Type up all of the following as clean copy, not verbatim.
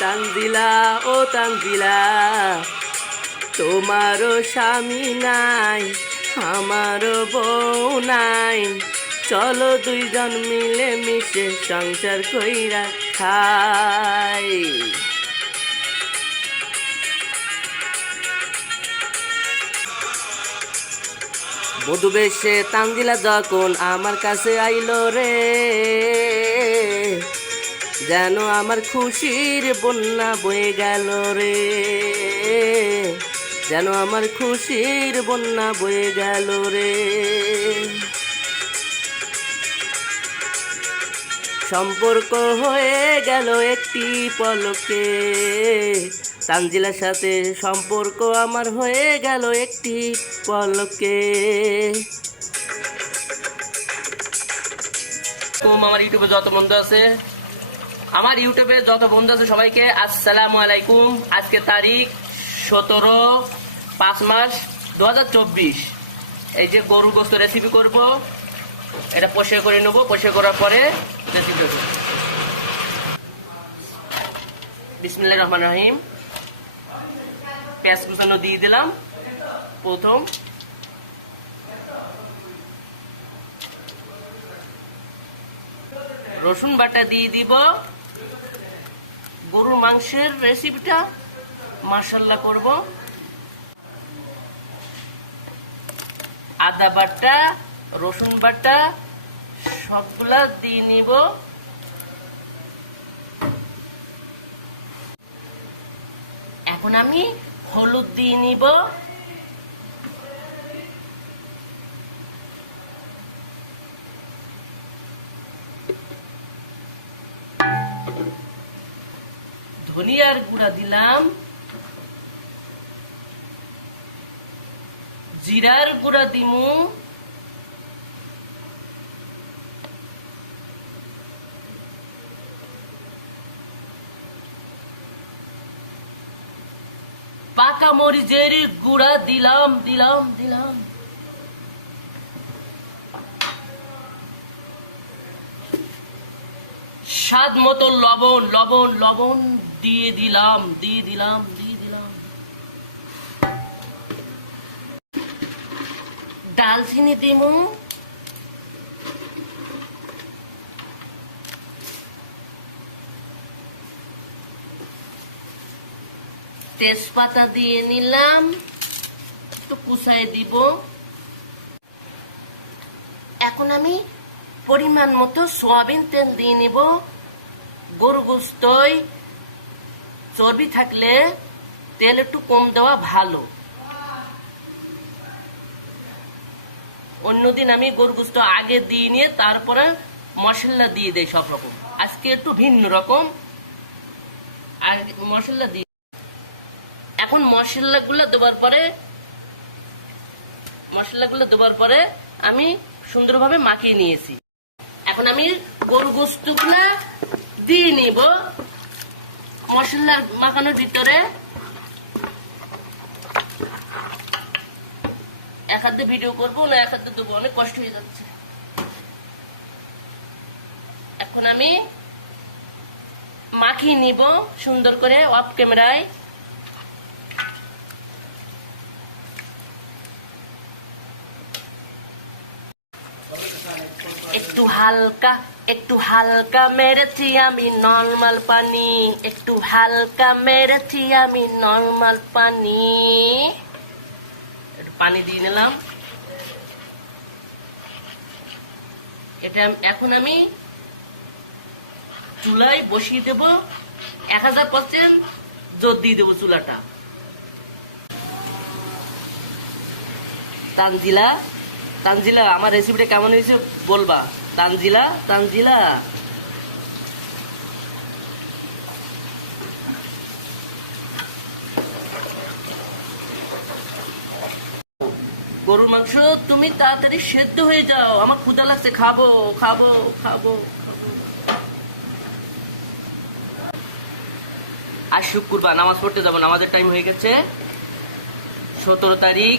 তানজিলা ও তানজিলা, তোমারও স্বামী নাই, আমারও বউ নাই, চলো দুইজন মিলে মিশে সংসার কইরা খাই। বধূ বেশে তানজিলা যখন আমার কাছে আইলো রে, যেন আমার খুশির বন্যা বয়ে গেল রে, যেন আমার খুশির বন্যা বয়ে গেল রে। সম্পর্ক হয়ে গেল একটি পলকে, তানজিলার সাথে সম্পর্ক আমার হয়ে গেল একটি পলকে। আমার ইউটিউবে যত বন্ধু আছে, সবাইকে আসসালামু আলাইকুম। আজকে তারিখ 17/5/2024। এই যে গরুর গোশত রেসিপি করব, এটা পরিষ্কার করে নেবো। পরিষ্কার করার পরে রেসিপি করব। বিসমিল্লাহির রহমানির রহিম। পেঁয়াজ কুচানো দিয়ে দিলাম। প্রথম রসুন বাটা দিয়ে দিব। গরুর মাংসের রেসিপিটা মাশাআল্লাহ করব। আদা বাটা, রসুন বাটা সবগুলা দিয়ে নিব। এখন আমি হলুদ দিয়ে নিব। ধনিয়ার গুঁড়া দিলাম, জিরার গুঁড়া দিমু, পাকা মরিচের গুঁড়া দিলাম। স্বাদ মতো লবণ দিয়ে দিলাম। ডালচিনি দিমু, তেজপাতা দিয়ে নিলাম, একটু কুচাই দিব। এখন আমি পরিমাণ মতো সয়াবিন তেল দিয়ে নিব। গরু গোশতয় চর্বি থাকলে তেল একটু কম দেওয়া ভালো। অন্যদিন আমি গরু গোশত আগে দিয়ে নিয়ে তারপরে মশলা দিয়ে দেই সব রকম। আজকে একটু ভিন্ন রকম মশলা দিয়ে। এখন মশলাগুলো দেওয়ার পরে আমি সুন্দরভাবে মাখিয়ে নিয়েছি। এখন আমি গরু গোশতগুলা দিয়ে নিব মশলা মাখানোর ভিতরে। এক হাতে ভিডিও করবো না এক হাতে দেবো, অনেক কষ্ট হয়ে যাচ্ছে। এখন আমি মাখিয়ে নিব সুন্দর করে অফ ক্যামেরায়। একটু হালকা মেরেছি আমি নরমাল পানি, একটু হালকা মেরেছি আমি নরমাল পানি। একটু পানি দিয়ে নিলাম। এটা এখন আমি চুলায় বসিয়ে দেব। 1000% জোর দিয়ে দেবো চুলাটা। তানজিলা আমার রেসিপিটা কেমন হয়েছে বলবা। তানজিলা গরুর মাংস তুমি তাড়াতাড়ি সেদ্ধ হয়ে যাও, আমার ক্ষুধা লাগছে, খাবো। আজ শুক্রবার, নামাজ পড়তে যাবো। নামাজের টাইম হয়ে গেছে। 17 তারিখ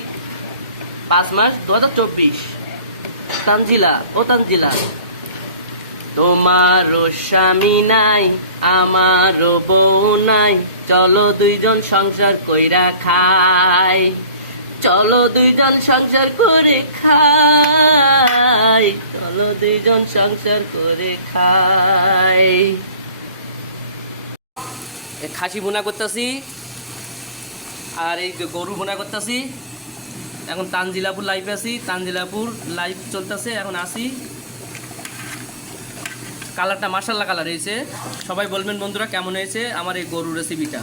5/5/2024। তানজিলা তোমারও স্বামী নাই আমারও বউ নাই, চলো দুইজন সংসার কইরা খাই, চলো দুইজন সংসার করে খাই, চলো দুইজন সংসার করে খাই। খাসি ভুনা করতেছি আর এই গরু ভুনা করতেছি। এখন তানজিলাপুর লাইভ আছি, তানজিলাপুর লাইভ চলতেছে, এখন আসি। কালারটা মাশাআল্লাহ কালার হয়েছে। সবাই বলবেন বন্ধুরা কেমন হয়েছে আমার এই গরুর রেসিপিটা।